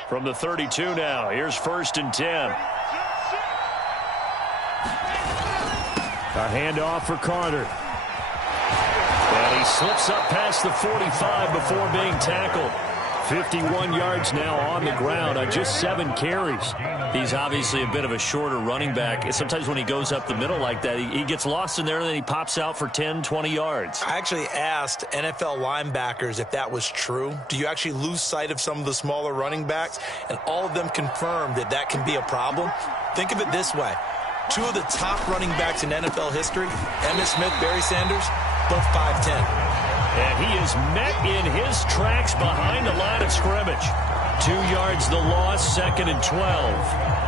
From the 32 now, here's 1st and 10. A handoff for Carter. And he slips up past the 45 before being tackled. 51 yards now on the ground on just 7 carries. He's obviously a bit of a shorter running back. Sometimes when he goes up the middle like that, he gets lost in there and then he pops out for 10, 20 yards. I actually asked NFL linebackers if that was true. Do you actually lose sight of some of the smaller running backs? And all of them confirmed that that can be a problem. Think of it this way. 2 of the top running backs in NFL history, Emmitt Smith, Barry Sanders, both 5'10". And he is met in his tracks behind the line of scrimmage. 2 yards the loss, 2nd and 12.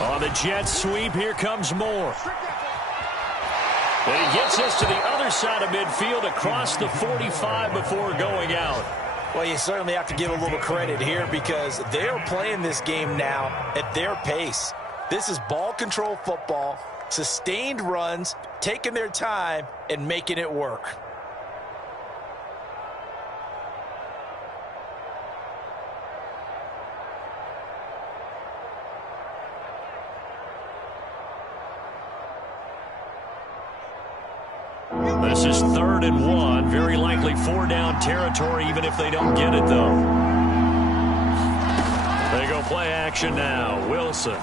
On the jet sweep, here comes Moore. And he gets us to the other side of midfield across the 45 before going out. Well, you certainly have to give a little credit here because they're playing this game now at their pace. This is ball control football, sustained runs, taking their time, and making it work. This is 3rd and 1. Very likely 4-down territory, even if they don't get it, though. They go play action now. Wilson.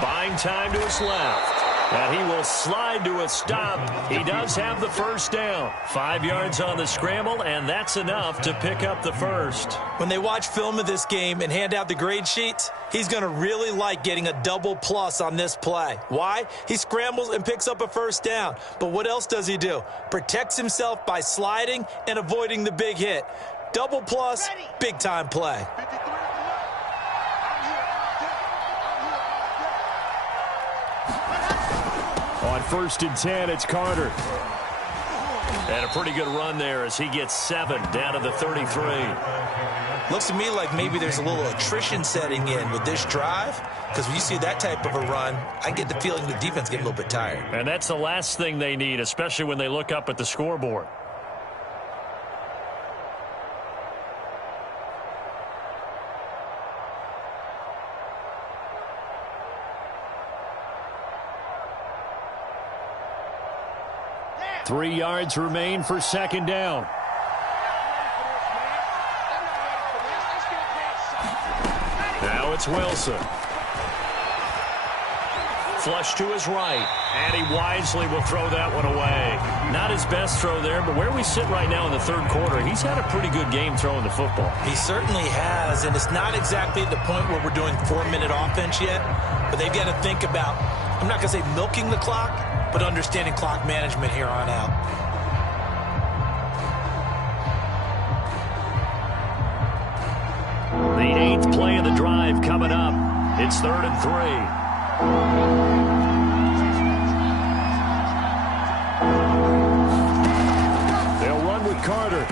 Buying time to his left. And he will slide to a stop. He does have the 1st down. 5 yards on the scramble, and that's enough to pick up the 1st. When they watch film of this game and hand out the grade sheets, he's going to really like getting a double plus on this play. Why? He scrambles and picks up a 1st down. But what else does he do? Protects himself by sliding and avoiding the big hit. Double plus, big-time play. On 1st and 10, it's Carter. And a pretty good run there as he gets 7 down to the 33. Looks to me like maybe there's a little attrition setting in with this drive, because when you see that type of a run, I get the feeling the defense get a little bit tired. And that's the last thing they need, especially when they look up at the scoreboard. There. 3 yards remain for 2nd down. Now it's Wilson. Flush to his right, and he wisely will throw that one away. Not his best throw there, but where we sit right now in the 3rd quarter, he's had a pretty good game throwing the football. He certainly has, and it's not exactly at the point where we're doing 4-minute offense yet, but they've got to think about, I'm not going to say milking the clock, but understanding clock management here on out. The 8th play of the drive coming up. It's 3rd and 3. They'll run with Carter.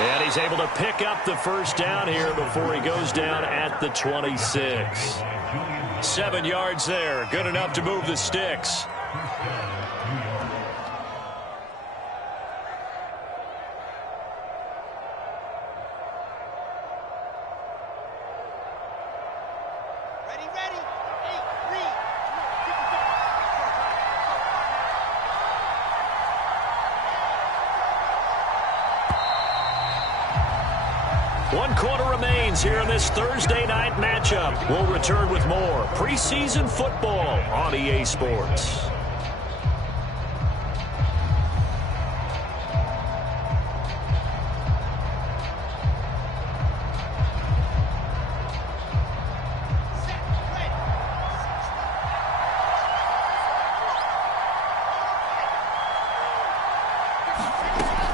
And he's able to pick up the 1st down here before he goes down at the 26. 7 yards there. Good enough to move the sticks. One quarter remains here in this Thursday night matchup. We'll return with more preseason football on EA Sports.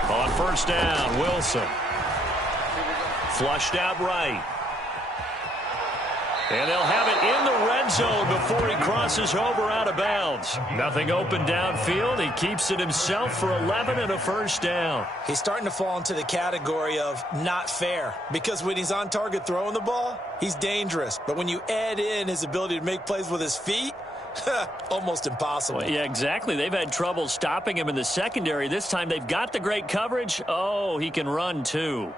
On first down, Wilson. Flushed out right. And they'll have it in the red zone before he crosses over out of bounds. Nothing open downfield. He keeps it himself for 11 and a first down. He's starting to fall into the category of not fair, because when he's on target throwing the ball, he's dangerous. But when you add in his ability to make plays with his feet, almost impossible. Well, yeah, exactly. They've had trouble stopping him in the secondary. This time they've got the great coverage. Oh, he can run too.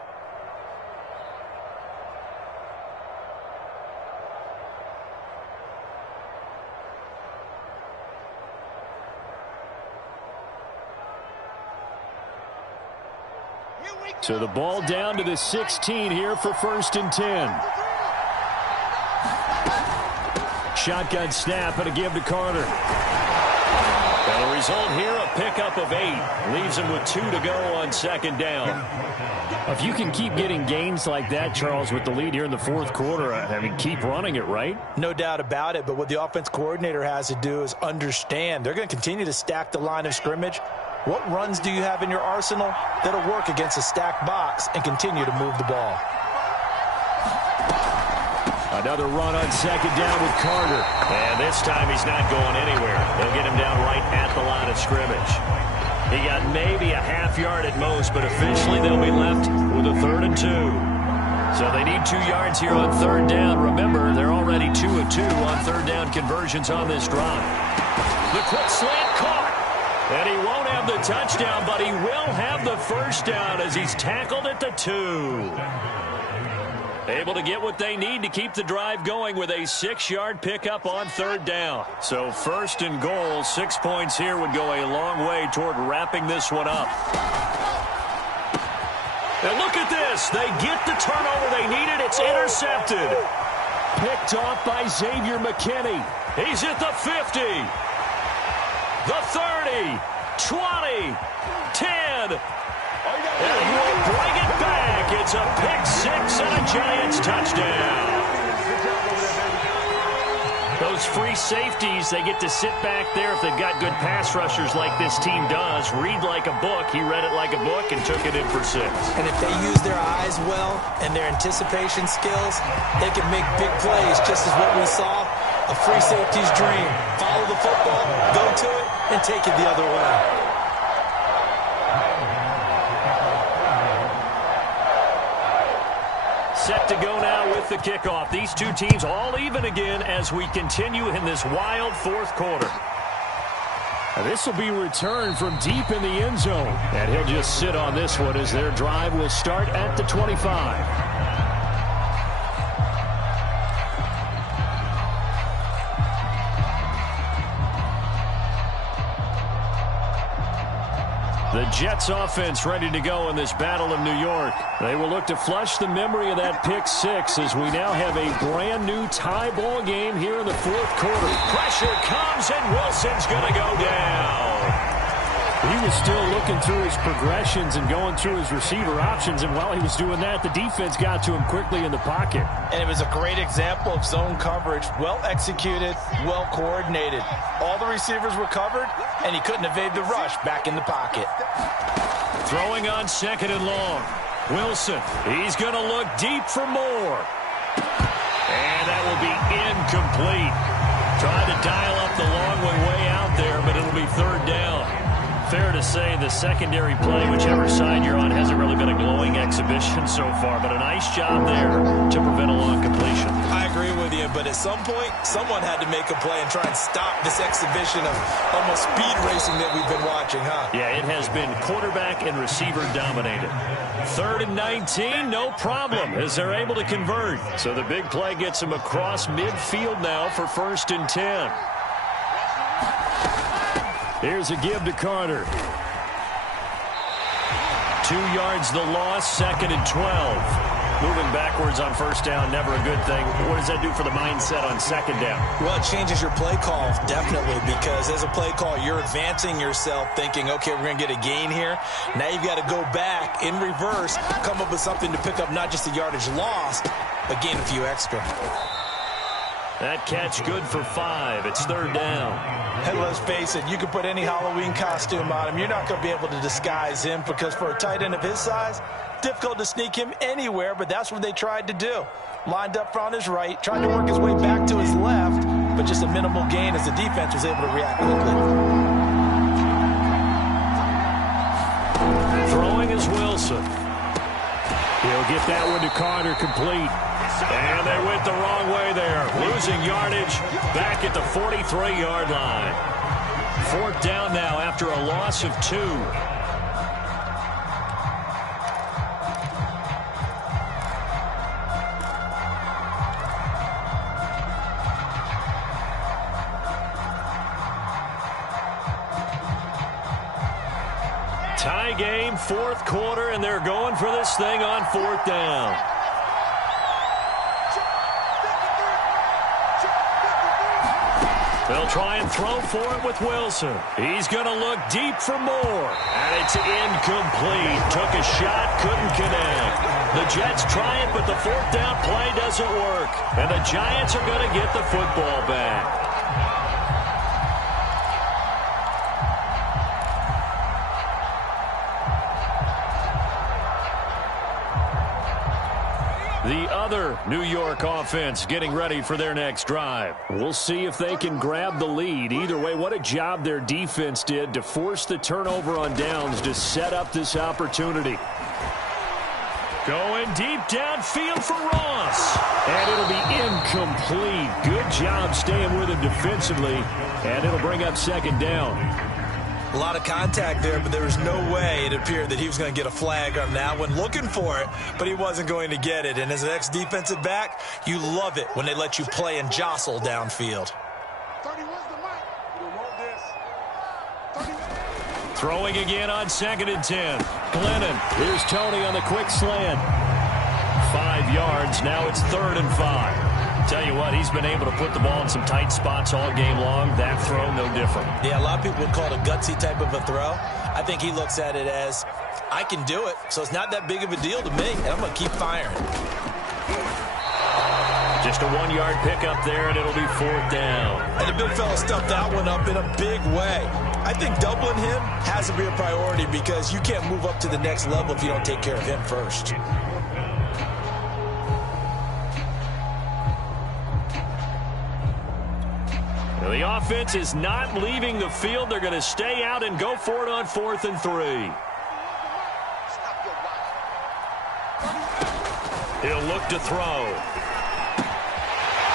So the ball down to the 16 here for 1st and 10. Shotgun snap and a give to Carter. And the result here, a pickup of 8. Leaves him with 2 to go on 2nd down. If you can keep getting gains like that, Charles, with the lead here in the 4th quarter, I mean, keep running it, right? No doubt about it, but what the offense coordinator has to do is understand. They're going to continue to stack the line of scrimmage. What runs do you have in your arsenal that'll work against a stacked box and continue to move the ball? Another run on 2nd down with Carter. And this time he's not going anywhere. They'll get him down right at the line of scrimmage. He got maybe a half yard at most, but officially they'll be left with a 3rd and 2. So they need 2 yards here on 3rd down. Remember, they're already 2 of 2 on 3rd down conversions on this drive. The quick slant caught. And he won't have the touchdown, but he will have the first down as he's tackled at the 2. Able to get what they need to keep the drive going with a 6-yard pickup on 3rd down. So 1st and goal, 6 points here would go a long way toward wrapping this one up. And look at this. They get the turnover they needed. It's intercepted. Picked off by Xavier McKinney. He's at the 50. The 30, 20, 10, and we'll bring it back. It's a pick-6 and a Giants touchdown. Those free safeties, they get to sit back there if they've got good pass rushers like this team does. Read like a book. He read it like a book and took it in for 6. And if they use their eyes well and their anticipation skills, they can make big plays, just as what we saw. A free safety's dream. Follow the football, go to it, and take it the other way. Set to go now with the kickoff. These two teams all even again as we continue in this wild 4th quarter. This will be returned from deep in the end zone. And he'll just sit on this one as their drive will start at the 25. The Jets offense ready to go in this Battle of New York. They will look to flush the memory of that pick-6 as we now have a brand new tie ball game here in the 4th quarter. Pressure comes and Wilson's going to go down. He was still looking through his progressions and going through his receiver options, and while he was doing that, the defense got to him quickly in the pocket. And it was a great example of zone coverage, well executed, well coordinated. All the receivers were covered, and he couldn't evade the rush back in the pocket. Throwing on 2nd and long. Wilson, he's going to look deep for more. And that will be incomplete. Trying to dial up the long one way out there, but it'll be 3rd down. Fair to say the secondary play, whichever side you're on, hasn't really been a glowing exhibition so far, but a nice job there to prevent a long completion. I agree with you, but at some point, someone had to make a play and try and stop this exhibition of almost speed racing that we've been watching, huh? Yeah, it has been quarterback and receiver dominated. 3rd and 19, no problem, as they're able to convert. So the big play gets them across midfield now for 1st and 10. Here's a give to Carter. 2 yards the loss, 2nd and 12. Moving backwards on 1st down, never a good thing. What does that do for the mindset on 2nd down? Well, it changes your play call, definitely, because as a play call, you're advancing yourself thinking, okay, we're going to get a gain here. Now you've got to go back in reverse, come up with something to pick up not just the yardage lost, but gain a few extra. That catch good for 5. It's 3rd down. And let's face it, you can put any Halloween costume on him. You're not going to be able to disguise him because for a tight end of his size, difficult to sneak him anywhere, but that's what they tried to do. Lined up on his right, tried to work his way back to his left, but just a minimal gain as the defense was able to react quickly. Throwing is Wilson. He'll get that one to Carter complete. And they went the wrong way there. Losing yardage back at the 43-yard line. 4th down now after a loss of 2. Tie game, 4th quarter, and they're going for this thing on 4th down. They'll try and throw for it with Wilson. He's going to look deep for more. And it's incomplete. Took a shot, couldn't connect. The Jets try it, but the 4th down play doesn't work. And the Giants are going to get the football back. The other New York offense getting ready for their next drive. We'll see if they can grab the lead. Either way, what a job their defense did to force the turnover on downs to set up this opportunity. Going deep downfield for Ross. And it'll be incomplete. Good job staying with him defensively. And it'll bring up 2nd down. A lot of contact there, but there was no way it appeared that he was going to get a flag on that one. Looking for it, but he wasn't going to get it. And as an ex-defensive back, you love it when they let you play and jostle downfield. Throwing again on 2nd and 10. Glennon. Here's Tony on the quick slant. 5 yards. Now it's 3rd and 5. Tell you what, he's been able to put the ball in some tight spots all game long. That throw, no different. Yeah, a lot of people would call it a gutsy type of a throw. I think he looks at it as, I can do it, so it's not that big of a deal to me, and I'm going to keep firing. Just a 1-yard pickup there, and it'll be 4th down. And the big fella stuffed that one up in a big way. I think doubling him has to be a priority because you can't move up to the next level if you don't take care of him first. The offense is not leaving the field. They're going to stay out and go for it on 4th and 3. He'll look to throw.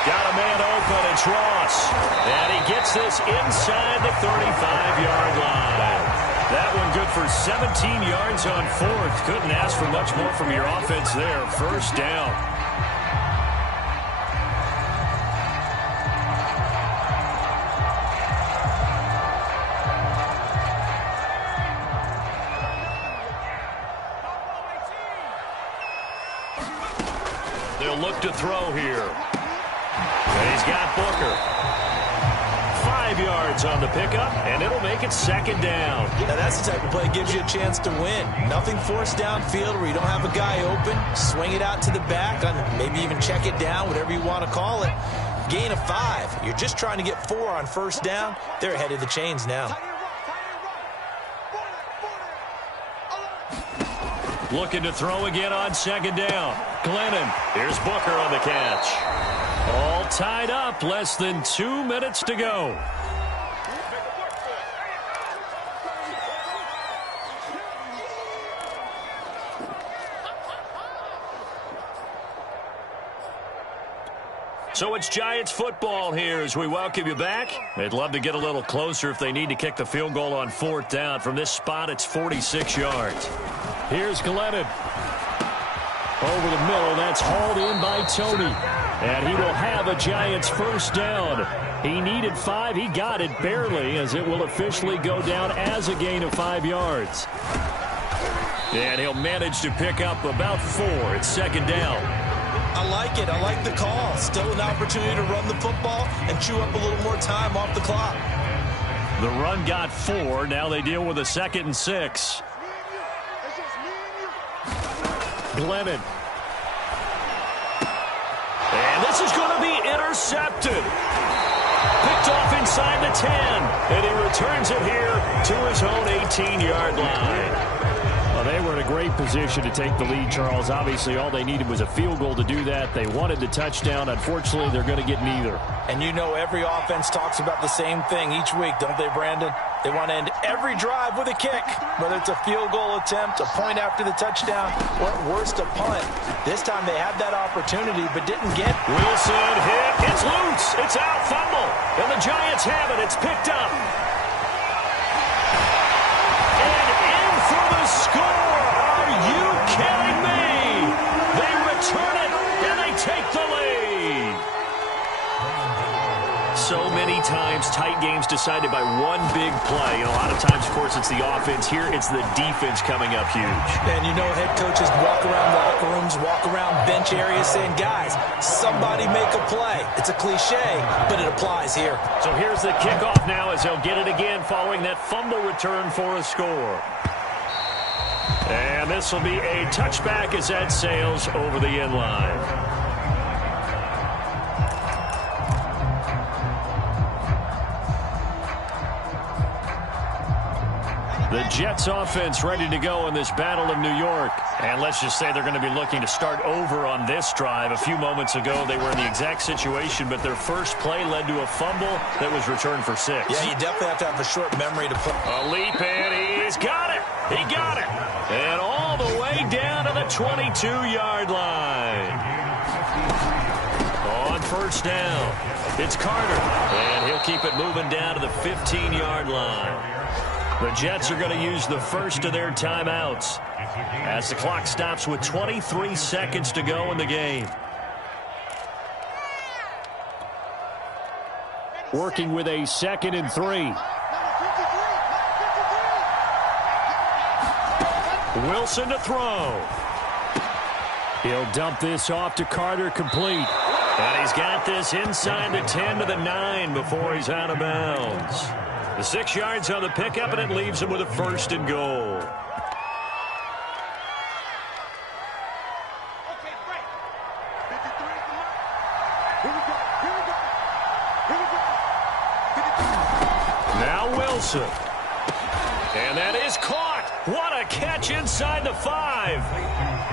Got a man open. It's Ross. And he gets this inside the 35-yard line. That one good for 17 yards on 4th. Couldn't ask for much more from your offense there. 1st down. They'll look to throw here. And he's got Booker. 5 yards on the pickup, and it'll make it 2nd down. Now that's the type of play that gives you a chance to win. Nothing forced downfield where you don't have a guy open. Swing it out to the back, maybe even check it down, whatever you want to call it. Gain of 5. You're just trying to get 4 on 1st down. They're ahead of the chains now. Looking to throw again on 2nd down. Glennon. Here's Booker on the catch. All tied up. Less than 2 minutes to go. So it's Giants football here as we welcome you back. They'd love to get a little closer if they need to kick the field goal on 4th down. From this spot, it's 46 yards. Here's Glennon. Over the middle, that's hauled in by Tony. And he will have a Giants first down. He needed 5. He got it barely, as it will officially go down as a gain of 5 yards. And he'll manage to pick up about 4. It's 2nd down. I like it. I like the call. Still an opportunity to run the football and chew up a little more time off the clock. The run got 4. Now they deal with a 2nd and 6. Glennon. And this is going to be intercepted. Picked off inside the 10. And he returns it here to his own 18-yard line. Well, they were in a great position to take the lead, Charles. Obviously, all they needed was a field goal to do that. They wanted the touchdown. Unfortunately, they're going to get neither. And you know every offense talks about the same thing each week, don't they, Brandon? They want to end every drive with a kick, whether it's a field goal attempt, a point after the touchdown, or at worst, a punt. This time they had that opportunity but didn't get it. Wilson hit. It's loose. It's out. Fumble. And the Giants have it. It's picked up. For the score. Are you kidding me? They return it, and they take the lead. So many times, tight games decided by one big play. And a lot of times, of course, it's the offense. Here, it's the defense coming up huge. And you know head coaches walk around locker rooms, walk around bench areas saying, guys, somebody make a play. It's a cliche, but it applies here. So here's the kickoff now as they'll get it again following that fumble return for a score. And this will be a touchback as that sails over the end line. The Jets offense ready to go in this Battle of New York. And let's just say they're going to be looking to start over on this drive. A few moments ago, they were in the exact situation, but their first play led to a fumble that was returned for 6. Yeah, you definitely have to have a short memory to put. A leap, and he's got it. He got it. And all the way down to the 22-yard line. On first down, it's Carter. And he'll keep it moving down to the 15-yard line. The Jets are going to use the first of their timeouts as the clock stops with 23 seconds to go in the game. Working with a 2nd and 3. Wilson to throw. He'll dump this off to Carter, complete. And he's got this inside the 10 to the 9 before he's out of bounds. The 6 yards on the pickup, and it leaves him with a 1st and goal. Now Wilson. And that is caught. What a catch inside the 5.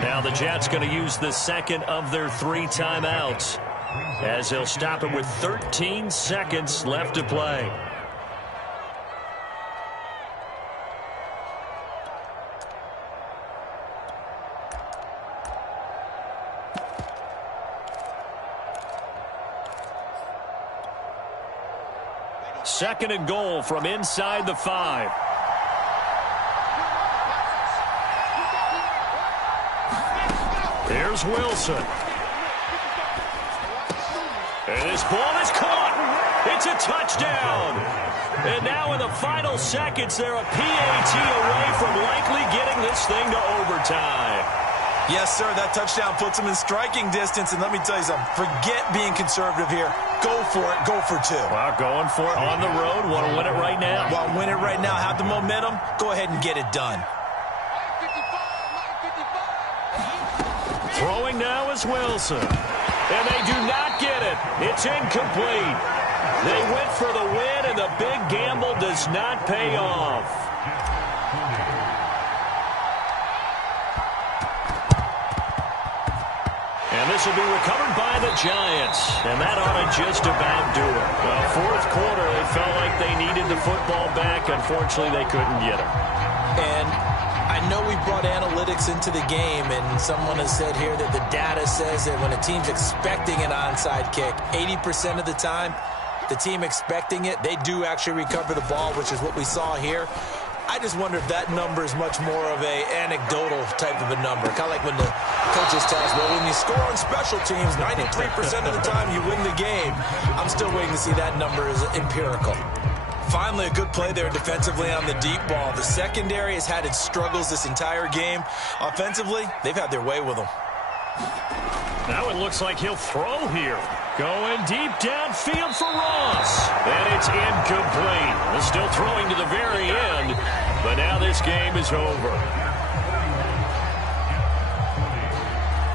Now the Jets going to use the 2nd of their 3 timeouts as they'll stop it with 13 seconds left to play. Second and goal from inside the 5. Here's Wilson. And this ball is caught. It's a touchdown. And now in the final seconds, they're a PAT away from likely getting this thing to overtime. Yes, sir, that touchdown puts them in striking distance. And let me tell you something, forget being conservative here. Go for it, go for 2. Well, going for it on the road. Want to win it right now. Well, win it right now, have the momentum, go ahead and get it done. Throwing now is Wilson. And they do not get it. It's incomplete. They went for the win, and the big gamble does not pay off. And this will be recovered by the Giants. And that ought to just about do it. Well, 4th quarter, they felt like they needed the football back. Unfortunately, they couldn't get it. And I I know we brought analytics into the game, and someone has said here that the data says that when a team's expecting an onside kick, 80% of the time, the team expecting it, they do actually recover the ball, which is what we saw here. I just wonder if that number is much more of a anecdotal type of a number. Kind of like when the coaches tell us, well, when you score on special teams, 93% of the time you win the game. I'm still waiting to see that number is empirical. Finally, a good play there defensively on the deep ball. The secondary has had its struggles this entire game. Offensively, they've had their way with them. Now it looks like he'll throw here. Going deep downfield for Ross. And it's incomplete. Well, still throwing to the very end, but now this game is over.